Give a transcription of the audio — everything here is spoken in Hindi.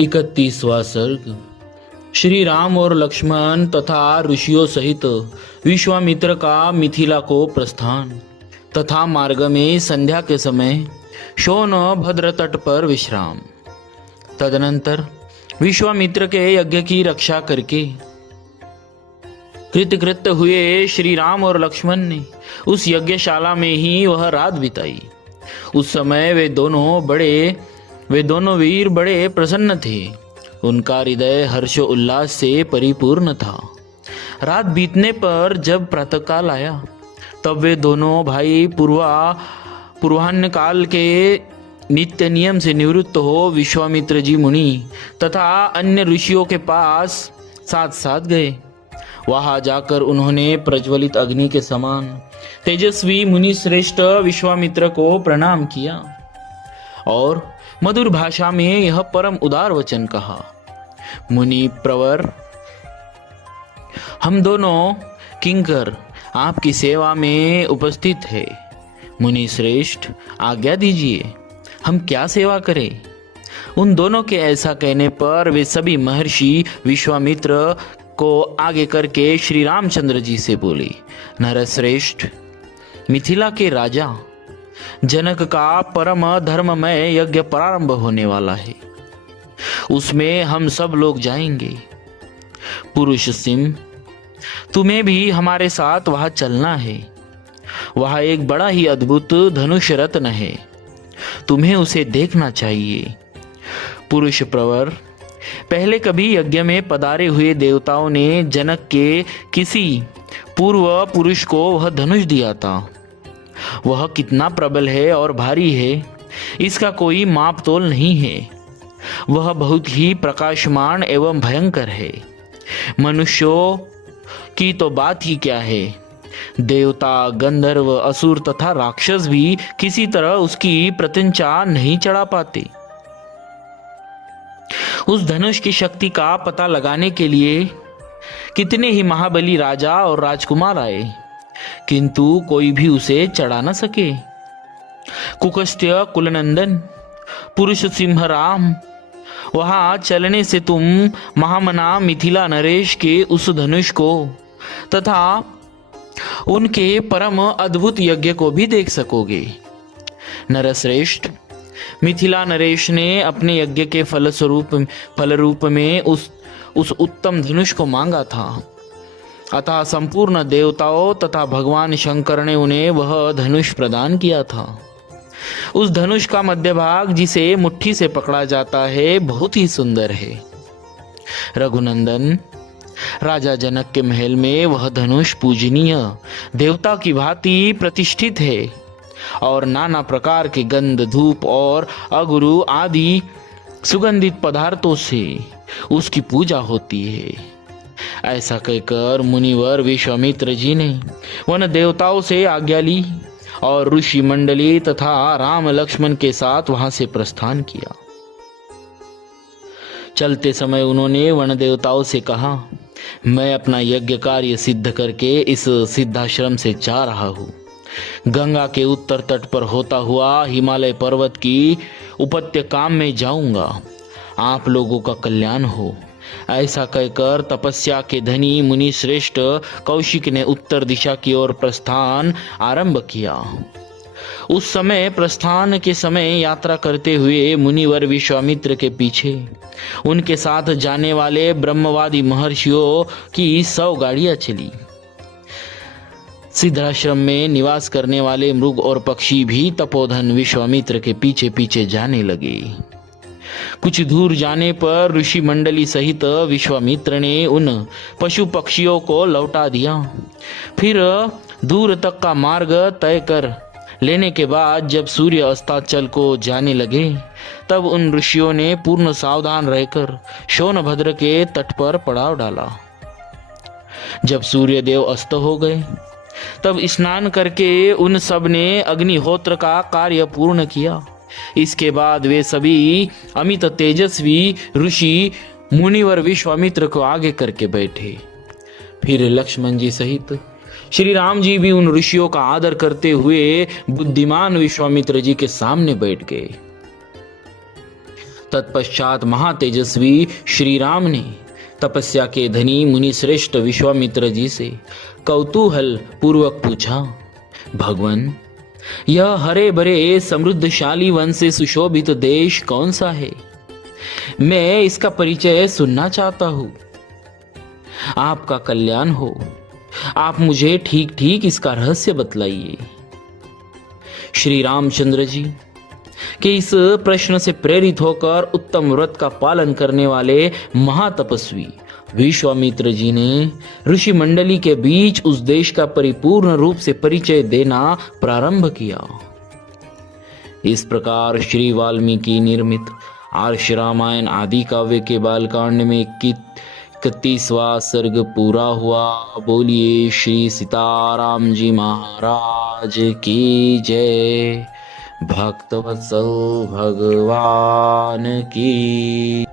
31वां सर्ग। श्री राम और लक्ष्मण तथा ऋषियों सहित विश्वामित्र का मिथिला को प्रस्थान तथा मार्ग में संध्या के समय शोन भद्र तट पर विश्राम। तदनंतर विश्वामित्र के यज्ञ की रक्षा करके कृतकृत्य हुए श्री राम और लक्ष्मण ने उस यज्ञशाला में ही वह रात बिताई। उस समय वे दोनों वीर बड़े प्रसन्न थे। उनका हृदय हर्ष उल्लास से परिपूर्ण था। रात बीतने पर जब प्रातःकाल आया तब वे दोनों भाई पूर्वाह्न काल के नित्य नियम से निवृत्त हो विश्वामित्र जी मुनि तथा अन्य ऋषियों के पास साथ साथ गए। वहां जाकर उन्होंने प्रज्वलित अग्नि के समान तेजस्वी मुनि श्रेष्ठ विश्वामित्र को प्रणाम किया और मधुर भाषा में यह परम उदार वचन कहा। मुनि प्रवर, हम दोनों किंकर आपकी सेवा में उपस्थित है। मुनि श्रेष्ठ, आज्ञा दीजिए, हम क्या सेवा करें। उन दोनों के ऐसा कहने पर वे सभी महर्षि विश्वामित्र को आगे करके श्री रामचंद्र जी से बोले, नरश्रेष्ठ, मिथिला के राजा जनक का परम धर्ममय यज्ञ प्रारंभ होने वाला है। उसमें हम सब लोग जाएंगे। पुरुष सिंह, तुम्हें भी हमारे साथ वहां चलना है। वहां एक बड़ा ही अद्भुत धनुष रत्न है, तुम्हें उसे देखना चाहिए। पुरुष प्रवर, पहले कभी यज्ञ में पधारे हुए देवताओं ने जनक के किसी पूर्व पुरुष को वह धनुष दिया था। वह कितना प्रबल है और भारी है, इसका कोई माप तोल नहीं है। वह बहुत ही प्रकाशमान एवं भयंकर है। मनुष्यों की तो बात ही क्या है, देवता, गंधर्व, असुर तथा राक्षस भी किसी तरह उसकी प्रत्यंचा नहीं चढ़ा पाते। उस धनुष की शक्ति का पता लगाने के लिए कितने ही महाबली राजा और राजकुमार आए, किंतु कोई भी उसे चढ़ा न सके। कुकस्त्य कुलनंदन पुरुष सिंह राम, वहां चलने से तुम महामना मिथिला नरेश के उस धनुष को तथा उनके परम अद्भुत यज्ञ को भी देख सकोगे। नरश्रेष्ठ, मिथिला नरेश ने अपने यज्ञ के फल रूप में उस उत्तम धनुष को मांगा था। अतः संपूर्ण देवताओं तथा भगवान शंकर ने उन्हें वह धनुष प्रदान किया था। उस धनुष का मध्य भाग, जिसे मुट्ठी से पकड़ा जाता है, बहुत ही सुंदर है। रघुनंदन, राजा जनक के महल में वह धनुष पूजनीय देवता की भांति प्रतिष्ठित है और नाना प्रकार के गंध, धूप और अगुरु आदि सुगंधित पदार्थों से उसकी पूजा होती है। ऐसा कहकर मुनिवर विश्वामित्र जी ने वन देवताओं से आज्ञा ली और ऋषि मंडली तथा राम लक्ष्मण के साथ वहां से प्रस्थान किया। चलते समय उन्होंने वन देवताओं से कहा, मैं अपना यज्ञ कार्य सिद्ध करके इस सिद्धाश्रम से जा रहा हूँ। गंगा के उत्तर तट पर होता हुआ हिमालय पर्वत की उपत्यका में जाऊंगा। आप लोगों का कल्याण हो। ऐसा कहकर तपस्या के धनी मुनि श्रेष्ठ कौशिक ने उत्तर दिशा की ओर प्रस्थान आरंभ किया। उस समय प्रस्थान के समय यात्रा करते हुए मुनिवर विश्वामित्र के पीछे उनके साथ जाने वाले ब्रह्मवादी महर्षियों की 100 गाड़ियां चली। सिद्धाश्रम में निवास करने वाले मृग और पक्षी भी तपोधन विश्वामित्र के पीछे पीछे जाने लगे। कुछ दूर जाने पर ऋषि मंडली सहित विश्वामित्र ने उन पशु पक्षियों को लौटा दिया। फिर दूर तक का मार्ग तय कर लेने के बाद जब सूर्य अस्ताचल को जाने लगे तब उन ऋषियों ने पूर्ण सावधान रहकर सोनभद्र के तट पर पड़ाव डाला। जब सूर्य देव अस्त हो गए तब स्नान करके उन सब ने अग्निहोत्र का कार्य पूर्ण किया। इसके बाद वे सभी अमित तेजस्वी ऋषि मुनिवर विश्वामित्र को आगे करके बैठे। फिर लक्ष्मण जी सहित श्री राम जी भी उन ऋषियों का आदर करते हुए बुद्धिमान विश्वामित्र जी के सामने बैठ गए। तत्पश्चात महातेजस्वी श्री राम ने तपस्या के धनी मुनि श्रेष्ठ विश्वामित्र जी से कौतूहल पूर्वक पूछा, भगवान, यह हरे भरे समृद्धशाली वन से सुशोभित देश कौन सा है? मैं इसका परिचय सुनना चाहता हूं। आपका कल्याण हो, आप मुझे ठीक ठीक इसका रहस्य बतलाइए। श्री रामचंद्र जी के इस प्रश्न से प्रेरित होकर उत्तम व्रत का पालन करने वाले महातपस्वी विश्वामित्र जी ने ऋषि मंडली के बीच उस देश का परिपूर्ण रूप से परिचय देना प्रारंभ किया। इस प्रकार श्री वाल्मीकि निर्मित आर्ष रामायण आदि काव्य के बालकांड में 31वां सर्ग पूरा हुआ। बोलिए श्री सीताराम जी महाराज की जय। भक्तवत्सल भगवान की